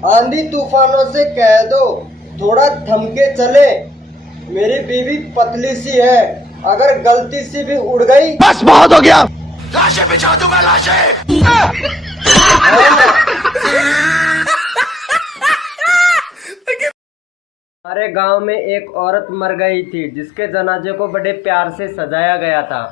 आंधी तूफानों से कह दो थोड़ा थम के चले। मेरी बीवी पतली सी है, अगर गलती से भी उड़ गई बस बहुत हो गया। लाशें बिछा दूंगा लाशें। हमारे गांव में एक औरत मर गई थी जिसके जनाजे को बड़े प्यार से सजाया गया था।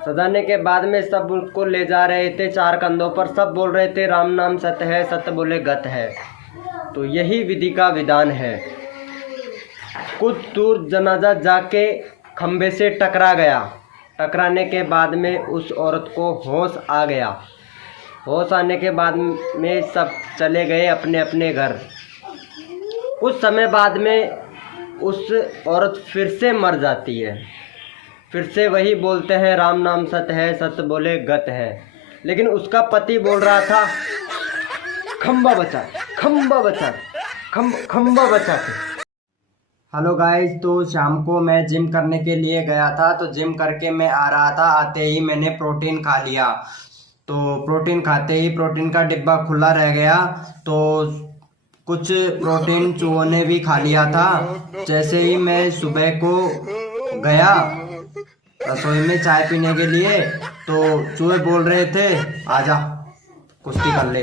सजाने के बाद में सब उसको ले जा रहे थे चार कंधों पर। सब बोल रहे थे राम नाम सत्य है, सत्य बोले गत है। तो यही विधि का विधान है। कुछ दूर जनाजा जाके खंबे से टकरा गया। टकराने के बाद में उस औरत को होश आ गया। होश आने के बाद में सब चले गए अपने अपने घर। कुछ समय बाद में उस औरत फिर से मर जाती है। फिर से वही बोलते हैं राम नाम सत्य है, सत्य बोले गत है। लेकिन उसका पति बोल रहा था खंबा बचा, खंबा बचा, खंबा बचा के। हेलो गाइस, तो शाम को मैं जिम करने के लिए गया था। तो जिम करके मैं आ रहा था, आते ही मैंने प्रोटीन खा लिया। तो प्रोटीन खाते ही प्रोटीन का डिब्बा खुला रह गया। तो कुछ प्रोटीन चूहों ने भी खा लिया था। जैसे ही मैं सुबह को गया रसोई में चाय पीने के लिए, तो चूहे बोल रहे थे आजा कुश्ती कर ले।